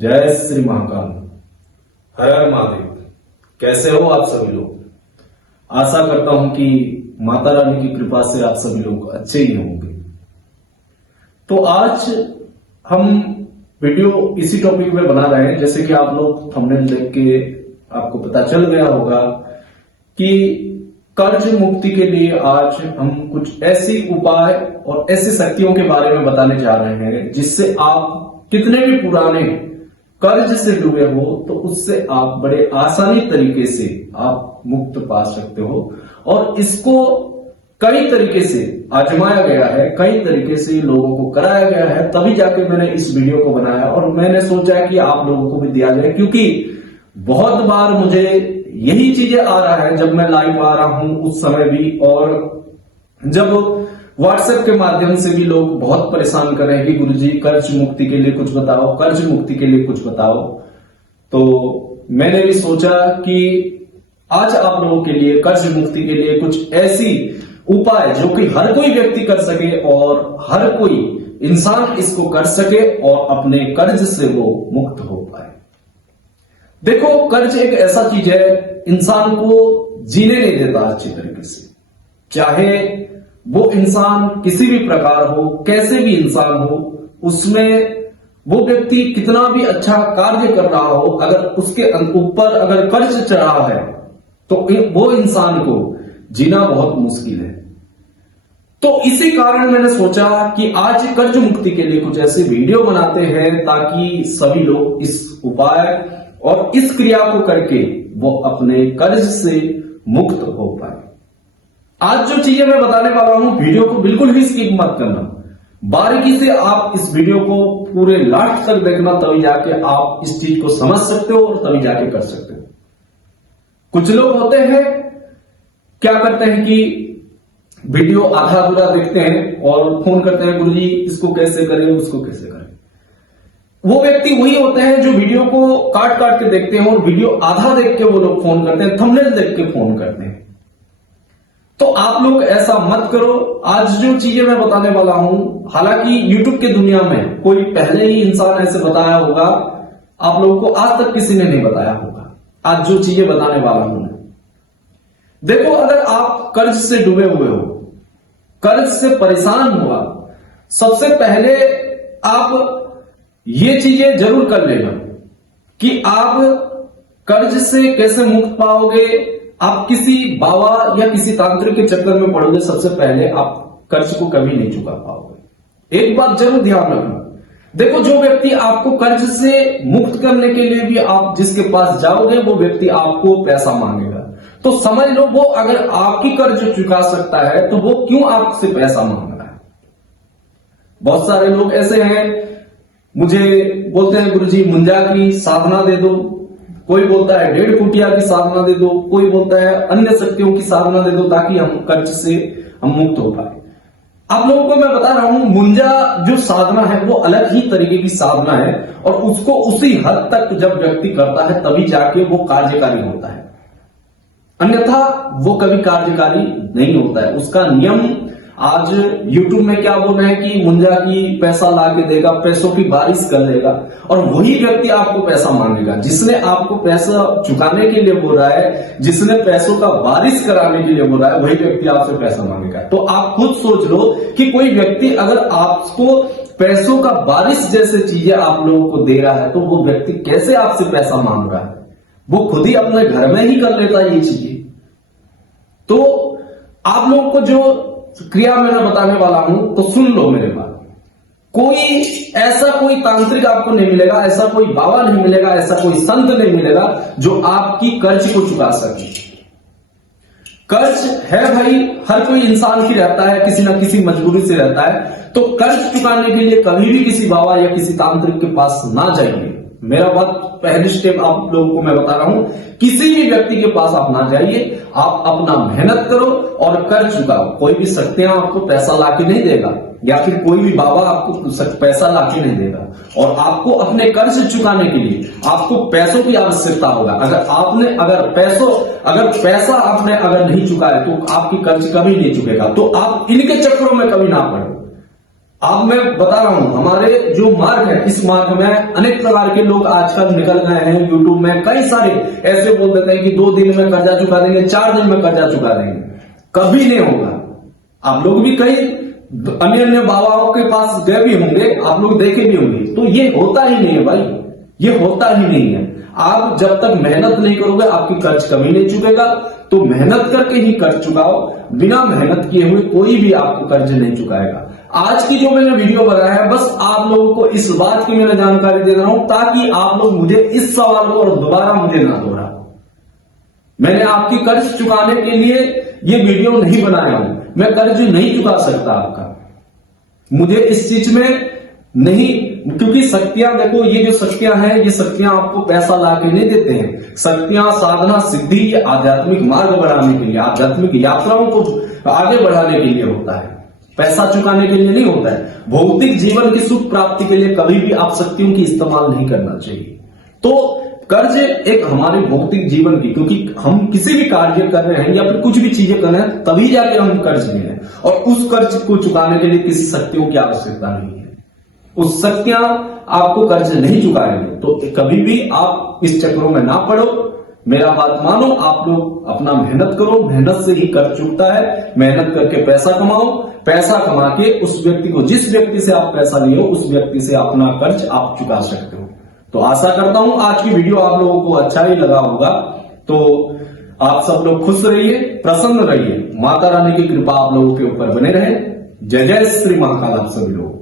जय श्री महाकाल। हर हर महादेव। कैसे हो आप सभी लोग? आशा करता हूं कि माता रानी की कृपा से आप सभी लोग अच्छे ही होंगे। तो आज हम वीडियो इसी टॉपिक में बना रहे हैं, जैसे कि आप लोग थंबनेल देख के आपको पता चल गया होगा कि कर्ज मुक्ति के लिए आज हम कुछ ऐसी उपाय और ऐसी शक्तियों के बारे में बताने जा रहे हैं जिससे आप कितने भी पुराने कर्ज से डूबे हो तो उससे आप बड़े आसानी तरीके से आप मुक्त पा सकते हो। और इसको कई तरीके से आजमाया गया है, कई तरीके से लोगों को कराया गया है, तभी जाके मैंने इस वीडियो को बनाया और मैंने सोचा कि आप लोगों को भी दिया जाए, क्योंकि बहुत बार मुझे यही चीजें आ रहा है जब मैं लाइव आ रहा हूं उस समय भी, और जब व्हाट्सएप के माध्यम से भी लोग बहुत परेशान कर रहे हैं कि गुरुजी कर्ज मुक्ति के लिए कुछ बताओ, कर्ज मुक्ति के लिए कुछ बताओ। तो मैंने भी सोचा कि आज आप लोगों के लिए कर्ज मुक्ति के लिए कुछ ऐसी उपाय जो कि हर कोई व्यक्ति कर सके और हर कोई इंसान इसको कर सके और अपने कर्ज से वो मुक्त हो पाए। देखो, कर्ज एक ऐसा चीज है, इंसान को जीने नहीं देता अच्छी तरीके से, चाहे वो इंसान किसी भी प्रकार हो, कैसे भी इंसान हो, उसमें वो व्यक्ति कितना भी अच्छा कार्य कर रहा हो, अगर उसके ऊपर अगर कर्ज चढ़ा है तो वो इंसान को जीना बहुत मुश्किल है। तो इसी कारण मैंने सोचा कि आज कर्ज मुक्ति के लिए कुछ ऐसी वीडियो बनाते हैं ताकि सभी लोग इस उपाय और इस क्रिया को करके वो अपने कर्ज से मुक्त हो पाए। आज जो चीजें मैं बताने वाला हूं, वीडियो को बिल्कुल भी स्किप मत करना, बारीकी से आप इस वीडियो को पूरे लास्ट तक देखना, तभी जाके आप इस चीज को समझ सकते हो और तभी जाके कर सकते हो। कुछ लोग होते हैं क्या करते हैं कि वीडियो आधा अधूरा देखते हैं और फोन करते हैं, गुरुजी इसको कैसे करें, उसको कैसे करें। वो व्यक्ति वही होते हैं जो वीडियो को काट काट के देखते हैं और वीडियो आधा देख के वो लोग फोन करते हैं, थंबनेल देख के फोन करते हैं। तो आप लोग ऐसा मत करो। आज जो चीजें मैं बताने वाला हूं, हालांकि YouTube के दुनिया में कोई पहले ही इंसान ऐसे बताया होगा, आप लोगों को आज तक किसी ने नहीं बताया होगा। आज जो चीजें बताने वाला हूं, देखो, अगर आप कर्ज से डूबे हुए हो, कर्ज से परेशान हुआ, सबसे पहले आप ये चीजें जरूर कर लेना कि आप कर्ज से कैसे मुक्त पाओगे। आप किसी बाबा या किसी तांत्रिक के चक्कर में पड़ोगे, सबसे पहले आप कर्ज को कभी नहीं चुका पाओगे। एक बात जरूर ध्यान रखना, देखो, जो व्यक्ति आपको कर्ज से मुक्त करने के लिए भी आप जिसके पास जाओगे वो व्यक्ति आपको पैसा मांगेगा, तो समझ लो वो अगर आपकी कर्ज चुका सकता है तो वो क्यों आपसे पैसा मांग रहा है। बहुत सारे लोग ऐसे हैं, मुझे बोलते हैं गुरुजी मुंजा की साधना दे दो, कोई बोलता है 1.5 फुटिया की साधना दे दो, कोई बोलता है अन्य शक्तियों की साधना दे दो ताकि हम कर्ज से हम मुक्त हो पाए। आप लोगों को मैं बता रहा हूं, मुंजा जो साधना है वो अलग ही तरीके की साधना है और उसको उसी हद तक जब व्यक्ति करता है तभी जाके वो कार्यकारी होता है, अन्यथा वो कभी कार्यकारी नहीं होता है। उसका नियम आज YouTube में क्या बोल रहे हैं कि मुंजा की पैसा ला के देगा, पैसों की बारिश कर देगा, और वही व्यक्ति आपको पैसा मांगेगा। जिसने आपको पैसा चुकाने के लिए बोल रहा है, जिसने पैसों का बारिश कराने के लिए बोल रहा है, वही व्यक्ति आपसे पैसा मांगेगा। तो आप खुद सोच लो कि कोई व्यक्ति अगर आपको पैसों का बारिश जैसे चीजें आप लोगों को दे रहा है तो वो व्यक्ति कैसे आपसे पैसा मांग रहा है। वो खुद ही अपने घर में ही कर लेता है ये चीजें। तो आप लोग को जो क्रिया मैं बताने वाला हूं तो सुन लो मेरे बात। कोई ऐसा कोई तांत्रिक आपको नहीं मिलेगा, ऐसा कोई बाबा नहीं मिलेगा, ऐसा कोई संत नहीं मिलेगा जो आपकी कर्ज को चुका सके। कर्ज है भाई, हर कोई इंसान की रहता है, किसी ना किसी मजबूरी से रहता है। तो कर्ज चुकाने के लिए कभी भी किसी बाबा या किसी तांत्रिक के पास ना जाइए। मेरा बात पहली स्टेप आप लोगों को मैं बता रहा हूं, किसी भी व्यक्ति के पास आप ना जाइए, आप अपना मेहनत करो और कर्ज चुकाओ। कोई भी शक्तियां आपको पैसा लाके नहीं देगा या फिर कोई भी बाबा आपको पैसा लाके नहीं देगा, और आपको अपने कर्ज चुकाने के लिए आपको पैसों की आवश्यकता होगा। अगर पैसा आपने अगर नहीं चुकाया तो आपकी कर्ज कभी नहीं चुकेगा। तो आप इनके चक्करों में कभी ना पड़ो। अब मैं बता रहा हूं हमारे जो मार्ग है, इस मार्ग में अनेक प्रकार के लोग आजकल निकल गए हैं। यूट्यूब में कई सारे ऐसे बोल देते हैं कि 2 दिन में कर्जा चुका देंगे, 4 दिन में कर्जा चुका देंगे। कभी नहीं होगा। आप लोग भी कई अन्य अन्य बाबाओं के पास गए भी होंगे, आप लोग देखे भी होंगे, तो ये होता ही नहीं है भाई, ये होता ही नहीं है। आप जब तक मेहनत नहीं करोगे आपकी कर्ज कभी नहीं चुकेगा। तो मेहनत करके ही कर्ज चुकाओ, बिना मेहनत किए हुए कोई भी आपको कर्ज नहीं चुकाएगा। आज की जो मैंने वीडियो बनाया है, बस आप लोगों को इस बात की मैंने जानकारी दे रहा हूं ताकि आप लोग मुझे इस सवाल को और दोबारा मुझे ना दोहराओ। मैंने आपकी कर्ज चुकाने के लिए ये वीडियो नहीं बनाया हूं। मैं कर्ज नहीं चुका सकता आपका, मुझे इस चीज में नहीं, क्योंकि शक्तियां देखो, ये जो शक्तियां हैं, ये शक्तियां आपको पैसा ला के नहीं देते हैं। शक्तियां, साधना, सिद्धि ये आध्यात्मिक मार्ग बढ़ाने के लिए, आध्यात्मिक यात्राओं को आगे बढ़ाने के लिए होता है, पैसा चुकाने के लिए नहीं होता है। भौतिक जीवन की सुख प्राप्ति के लिए कभी भी आप शक्तियों की इस्तेमाल नहीं करना चाहिए। तो कर्ज एक हमारे भौतिक जीवन की, क्योंकि हम किसी भी कार्य कर रहे हैं या फिर कुछ भी चीजें कर रहे हैं तभी जाके हम कर्ज ले रहे हैं, और उस कर्ज को चुकाने के लिए किसी शक्तियों की आवश्यकता नहीं है। उस शक्तियां आपको कर्ज नहीं चुकाएंगे, तो कभी भी आप इस चक्रों में ना पड़ो। मेरा बात मानो, आप लोग अपना मेहनत करो, मेहनत से ही कर्ज चुकता है। मेहनत करके पैसा कमाओ, पैसा कमा के उस व्यक्ति को, जिस व्यक्ति से आप पैसा लिए हो, उस व्यक्ति से अपना कर्ज आप चुका सकते हो। तो आशा करता हूं आज की वीडियो आप लोगों को अच्छा ही लगा होगा। तो आप सब लोग खुश रहिए, प्रसन्न रहिए, माता रानी की कृपा आप लोगों के ऊपर बने रहे। जय जय श्री महाकाल आप सभी लोग।